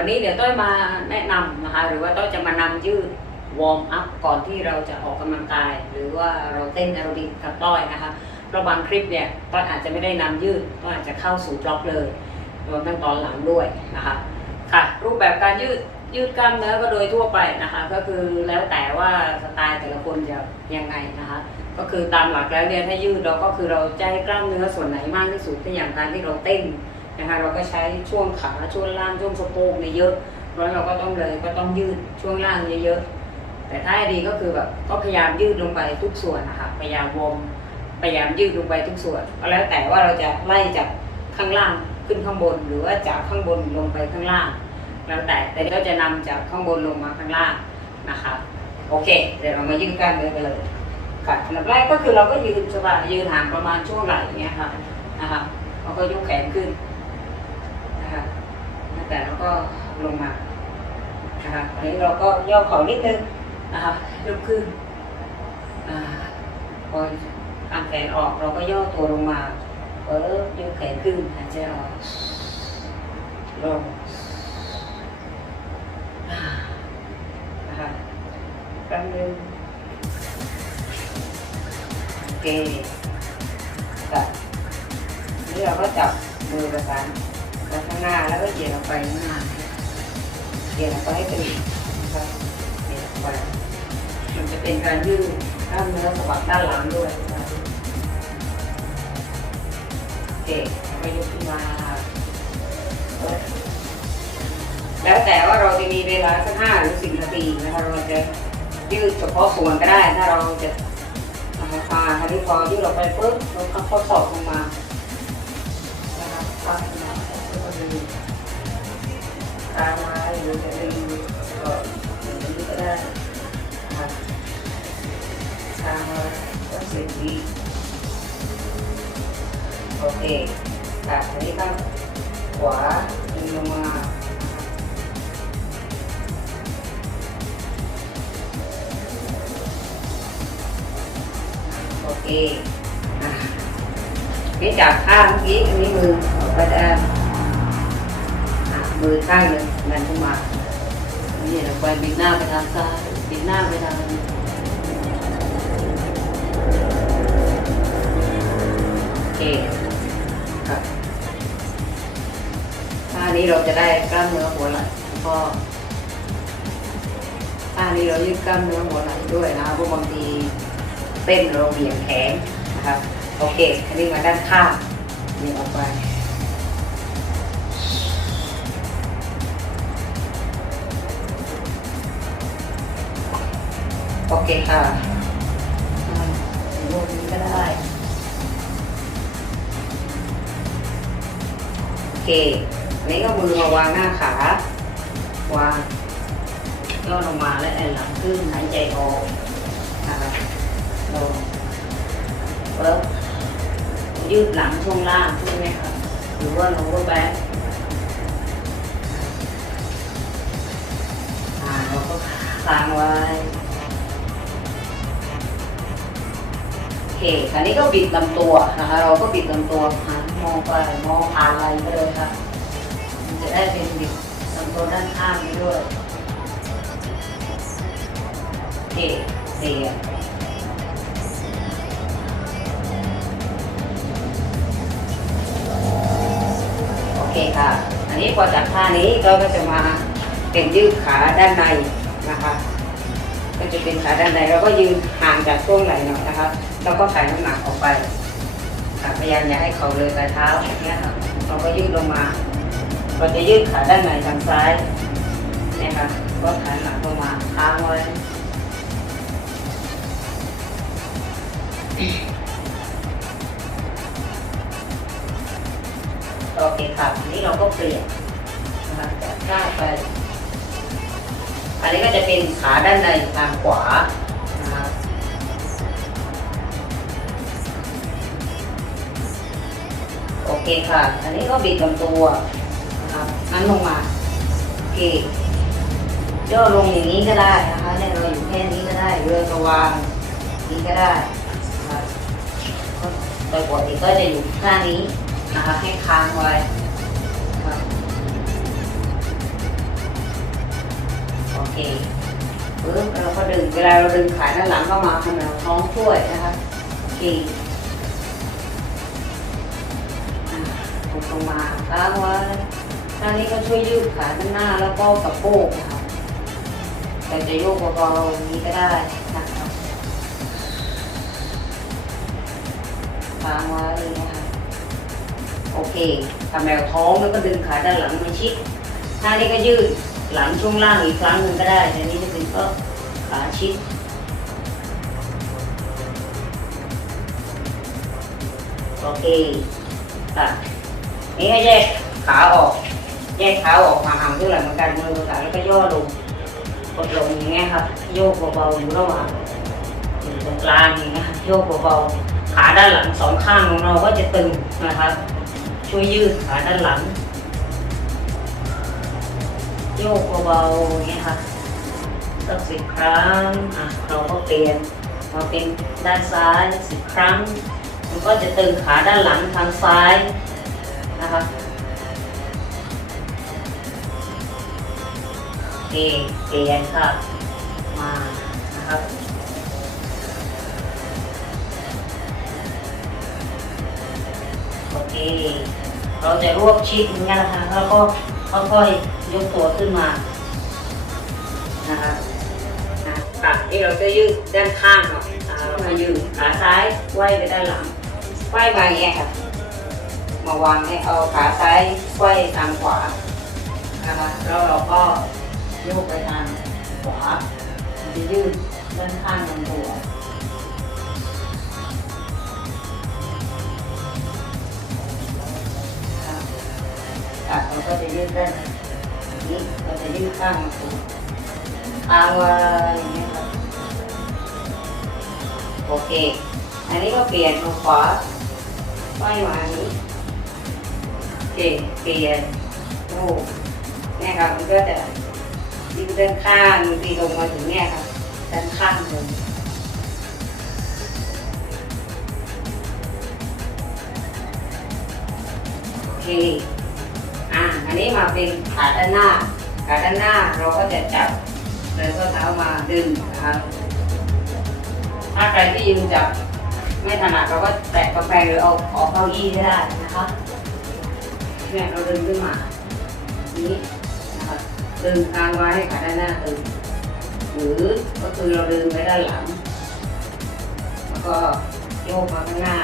วันนี้เดี๋ยวต้อยมาแนะนำนะคะ หรือว่าต้อยจะมานำยืดวอร์มอัพก่อนที่เราจะออกกำลังกาย หรือว่าเราเต้นแอโรบิกกับต้อยนะคะเพราะบางคลิปเนี่ยต้อยอาจจะไม่ได้นำยืดต้อยอาจจะเข้าสู่บล็อกเลยรวมทั้งตอนหลังด้วยนะคะค่ะ รูปแบบการยืดยืดกล้ามเนื้อก็โดยทั่วไปนะคะ ก็คือแล้วแต่ว่าสไตล์แต่ละคนจะยังไงนะคะ ก็คือตามหลักแล้วเนี่ยถ้ายืดเราก็คือเราจะให้กล้ามเนื้อส่วนไหนมากที่สุดถ้าอย่างการที่เราเต้น นะคะเราก็ใช้ช่วงขาช่วงล่างช่วงสะโพกเนี่ยเยอะเพราะเราก็ต้องเลยก็ต้องยืดช่วงล่างเยอะๆแต่ถ้าดีก็คือแบบก็พยายามยืดลงไปทุกส่วนนะคะพยายามวอมพยายามยืดลงไปทุกส่วนก็แล้วแต่ว่าเราจะไล่จากข้างล่างขึ้นข้างบน หรือว่าจากข้างบนลงไปข้างล่าง แล้วแต่แต่ก็จะนำจากข้างบนลงมาข้างล่างนะคะโอเค เดี๋ยวเรามายืดกล้ามเนื้อกันเลยค่ะอันดับแรกก็คือเราก็ยืนสบายยืนห่างประมาณช่วงไหล่เงี้ยค่ะนะคะเราก็ยกแขนขึ้น แต่เราก็ลงมานะคะอันนี้เราก็ย่อเข่านิดนึงนะคะยกขึ้นพอทางแขนออกเราก็ย่อตัวลงมาเออยกแขนขึ้นหายใจออกลงอ่านะคะแป๊บนึงโอเคจับนี่เราก็จับมือประสานางหน้าแล้วก็เหยียดออกไปข้างหน้าเหยียดออกไปให้ตึงนะครับเหยียดออกไปมันจะเป็นการยืดกล้ามเนื้อสะบักด้านหลังด้วยนะครับโอเคไปยกขึ้นมาแล้วแต่ว่าเราจะมีเวลาสักห้าหรือสิบนาทีนะคะเราจะยืดเฉพาะส่วนก็ได้ ถ้าเราจะนะคะพาทีนี้พอยืดออกไปปุ๊บเราก็ข้อศอกลงมา นะคะ ก็เสร็จดีโอเคค่ะอันนี้ก็ขวาดึงลงมาโอเคอะนี่จากข้างเมื่อกี้อันนี้มือออกไปด้อะมือข้างหนึ่งดันขึ้นมานี่เราไปบิดหน้าไปทางซ้ายบิดหน้าไปทางนี้ เคครับท่านี้เราจะได้กล้ามเนื้อหัวไหล่ก็ท่านี้เรายืดกล้ามเนื้อหัวไหล่ด้วยนะเพราะบางทีเต้นเราเบี่ยงแขนนะครับโอเคอันนี้มาด้านข้างนี่ออกไปโอเคค่ะ เคอันนี้ก็มือมาวางหน้าขาวางย่อลงมาและแอนหลังขึ้นหายใจออกนะครับลงแล้วยืดหลังช่วงล่างใช่ไหมครับหรือว่าลงก็แบ็คอ่าเราก็ค้างไว้โอเคคราวนี้ก็บิดลำตัวนะคะ เราก็บิดลำตัวหันม องไปมองผ่านไหลไปเลยครับมันจะได้เป็นบิดลำตัวด้านข้างไปด้วยโอเคเสียโอเคค่ะ อันนี้พอจากท่านี้เราก็จะมาเป็นยืดขาด้านในนะคะก็จะเป็นขาด้านในเราก็ยืนห่างจากช่วงไหล่หน่อยนะคะแล้วก็ถ่ายน้ำหนักออกไป พยายามอย่าให้เขาเลยปลายเท้าอย่างเงี้ยค่ะเราก็ยืดลงมาเราจะยืดขาด้านในทางซ้ายเนี่ยค่ะก็ถ่ายหลังลงมาค้างไว้โอเคค่ะอันนี้เราก็เปลี่ยนนะคะจากข้างไป อันนี้ก็จะเป็นขาด้านในทางขวา เคค่ะ อันนี้ก็บิดลำตัวนะครับนั้นลงมาโอเคย่อลงอย่างนี้ก็ได้นะคะเนี่ยเราอยู่แค่นี้ก็ได้เรือสวางนี้ก็ได้นะครับก็โดยปกติก็จะอยู่ท่านี้นะคะให้ค้างไว้ครับโอเคปึ๊บเราก็ดึงเวลาเราดึงขาด้านหลังเข้ามาขนาท้องช่วยนะคะโอเค ลงมาค้างไว้ท่านี้ก็ช่วยยืดขาด้านหน้าแล้วก็กระโปงนะคะแต่จะโยกเบาๆนี้ก็ได้นะครับค้างไว้นะคะโอเคทำแนวท้องแล้วก็ดึงขาด้านหลังมาชิดท่านี้ก็ยืดหลังช่วงล่างอีกครั้งหนึ่งก็ได้แต่นี้จะเป็นก็ขาชิดโอเคค่ะ นี่ก็แยกขาออก แยกเท้าออกมาห่างเท่าไหร่เหมือนกันมือขาแล้วก็ย่อลงกดลงอย่างเงี้ยครับ โยกเบาๆอยู่ระหว่างอยู่ตรงกลางอย่างเงี้ยโยกเบาๆขาด้านหลังสองข้างของเราก็จะตึงนะครับ ช่วยยืดขาด้านหลัง โยกเบาๆอย่างเงี้ยค่ะสักสิบครั้งอะเราก็เปลี่ยนมาเป็นด้านซ้ายสิบครั้ง มันก็จะตึงขาด้านหลังทางซ้าย นะคะโอเคเปลี่ยนค่ะมานะครับโอเคเราจะรวบชิดอย่างเงี้ยนะคะแล้วก็ค่อยๆยกตัวขึ้นมานะคะนะค่ะนี่เราจะยืดด้านข้างเนาะเรามายืดขาซ้ายไขว้ไปด้านหลังไว้มาอย่างเงี้ยค่ะ มาวางให้เอาขาซ้ายไขว้ทางขวานะคะแล้วเราก็โยกไปทางขวาจะยืดด้านข้างลำตัวอะเราก็จะยืดด้านนี้เราจะยืดข้างมาถูกตามว้อย่างนี้ครับโอเค อันนี้ก็เปลี่ยนมาขวาไม่มาอัน เปลี่ยนโอ้เนี่ยครับมันก็จะยืดด้านข้างตีลงมาถึงเนี่ยครับด้านข้างเลยโอเคอ่าอันนี้มาเป็นขาด้านหน้าขาด้านหน้าเราก็จะจับเลยก็เท้ามาดึงนะครับถ้าใครที่ยืนจับไม่ถนัดเราก็แตะกำแพงหรือเอาออกเก้าอี้ก็ได้นะคะ เนี่ยเราดึงขึ้นมานี้นะครับดึงค้างไว้ให้ขาด้านหน้าตึงหรือก็คือเราดึงไว้ด้านหลัง แล้วก็โยกมาข้างหน้า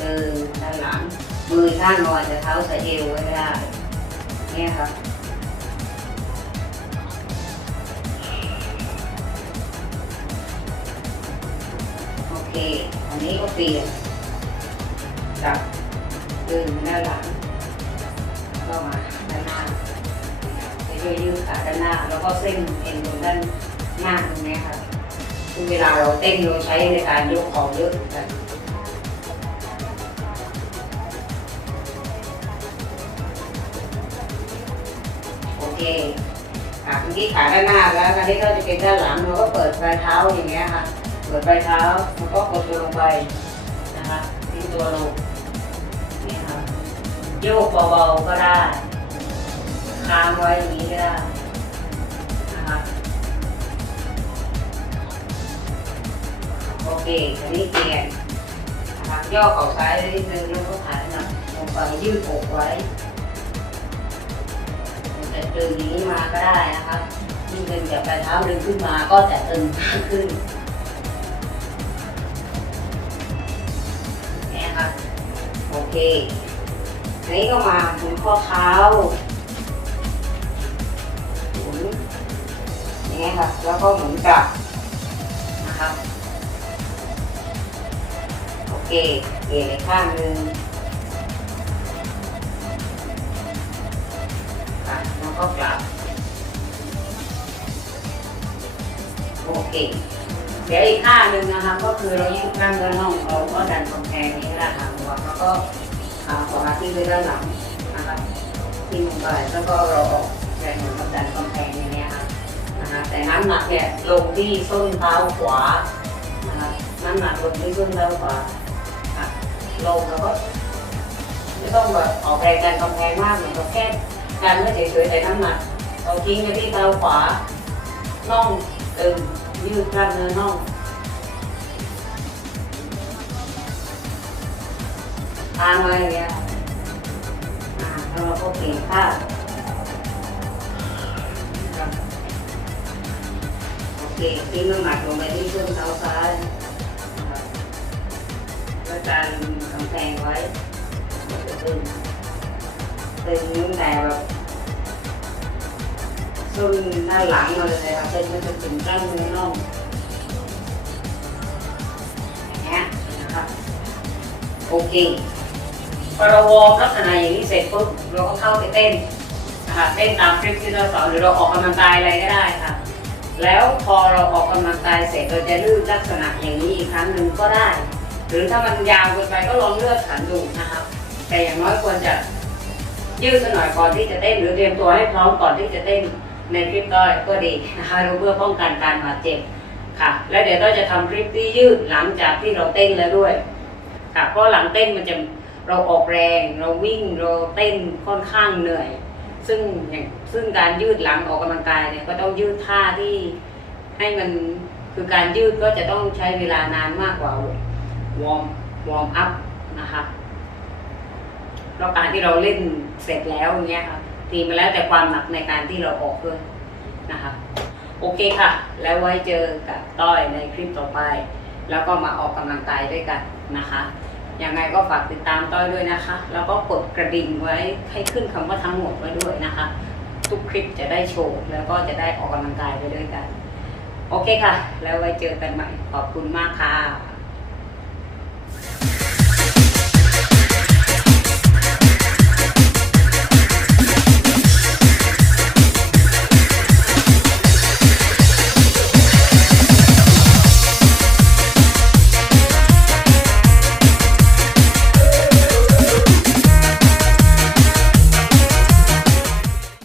ดึงด้านหลัง มือข้างเราอาจะเท้าใส่เอวไว้ก็ได้เนี่ยครับโอเค อันนี้ก็เปลี่ยนจาก ดึงด้านหลังก็มาด้านหน้าไปช่วยยืดขาด้านหน้า แล้วก็เส้นเอ็นตรงด้านหน้าตรงนี้ครับคือเวลาเราเต้นเราใช้ในการยกของเยอะเหมือนกันโอเคอะเมื่อกี้ขาด้านหน้าแล้วอันนี้ก็จะเป็นด้านหลังเราก็เปิดปลายเท้าอย่างเงี้ยค่ะ เปิดปลายเท้าแล้วก็กดตัวลงไปนะคะทิ้งตัวลง โยกเบาๆก็ได้ค้างไว้อย่างนี้ก็ได้นะคะโอเคอันนี้เปลี่ยนนะคะย่อเข่าซ้ายนิดนึงแล้วก็ขาหนักลงไปยืดอกไว้จะดึงอย่างนี้มาก็ได้นะคะยิ่งดึงจากปลายเท้าดึงขึ้นมาก็จะตึงมากขึ้นนี่ยค่ะโอเค นนี้ก็มาถึงข้อเท้าหมุนอย่างเงี้ยค่ะ แล้วก็หมุนกลับนะคะโอเคเปลี่ยนอีกข้างหนึ่งแล้วก็กลับโอเคเดี๋ยวอีกท่างหนึ่งนะคะ ก็คือเรายืดกล้ามเนื้อน่องเราก็ดันกำแพงนี้ด้านหลังหัวแล้วก็ ขาขวาที่ไปด้านหลังนะคะที่ลงไปแล้วก็เราออกแรงเหมือนกับดันกำแพงอย่างเงี้ยค่ะนะคะแต่น้ำหนักเนี่ยลงที่ส้นเท้าขวานะคะน้ำหนักลงที่ส้นเท้าขวาค่ะลงแล้วก็ไม่ต้องแบบออกแรงการกำแพงมากเหมือนกับแค่การเมื่อเฉยๆแต่น้ำหนักเราทิ้งไปที่เท้าขวาน่องตึงยืดกล้ามเนื้อน่องางไว้อย่างเงี้ยอ่าแล้วเราก็เปลี่ยนท่าครับโอเคทิ้งน้ำหนักลงไปที่ช่วงเท้าซ้ายนะครับแล้วการกำแพงไว้มันจะตึงตึงตั้งแต่แบบส้นด้านหลังมาเลยครับเป็นมันจะถึงกล้ามเนื้อน่องอย่างเงี้ยนะครับโอเคพอ เราวอร์มลักษณะอย่างนี้เสร็จปุ๊บเราก็เข้าไปเต้นนะคะเต้นตามคลิปที่เราสอนหรือเราออกกำลังกายอะไรก็ได้ค่ะ แล้วพอเราออกกำลังกายเสร็จเราจะยืดลักษณะอย่างนี้อีกครั้งหนึ่งก็ได้ หรือถ้ามันยาวเกินไปก็ลองเลือกขันดูนะครับแต่อย่างน้อยควรจะยืดสักหน่อยก่อนที่จะเต้นหรือเตรียมตัวให้พร้อมก่อนที่จะเต้นในคลิปก็ก็ดีนะคะเพื่อป้องกันการบาดเจ็บค่ะ แล้วเดี๋ยวก็จะทำคลิปที่ยืดหลังจากที่เราเต้นแล้วด้วยค่ะเพราะหลังเต้นมันจะ เราออกแรงเราวิ่งเราเต้นค่อนข้างเหนื่อย ซึ่งอย่างซึ่งการยืดหลังออกกำลังกายเนี่ยก็ต้องยืดท่าที่ให้มันคือการยืดก็จะต้องใช้เวลานานมากกว่าวอร์มวอร์มอัพนะคะแล้วการที่เราเล่นเสร็จแล้วอย่างเงี้ยค่ะตีมาแล้วแต่ความหนักในการที่เราออกด้วยนะคะ โอเคค่ะ แล้วไว้เจอกับต้อยในคลิปต่อไป แล้วก็มาออกกำลังกายด้วยกันนะคะ ยังไงก็ฝากติดตามต้อยด้วยนะคะ แล้วก็กดกระดิ่งไว้ให้ขึ้นคำว่าทั้งหมดไว้ด้วยนะคะ ทุกคลิปจะได้โชว์แล้วก็จะได้ออกกำลังกายไปด้วยกัน โอเคค่ะ แล้วไว้เจอกันใหม่ขอบคุณมากค่ะ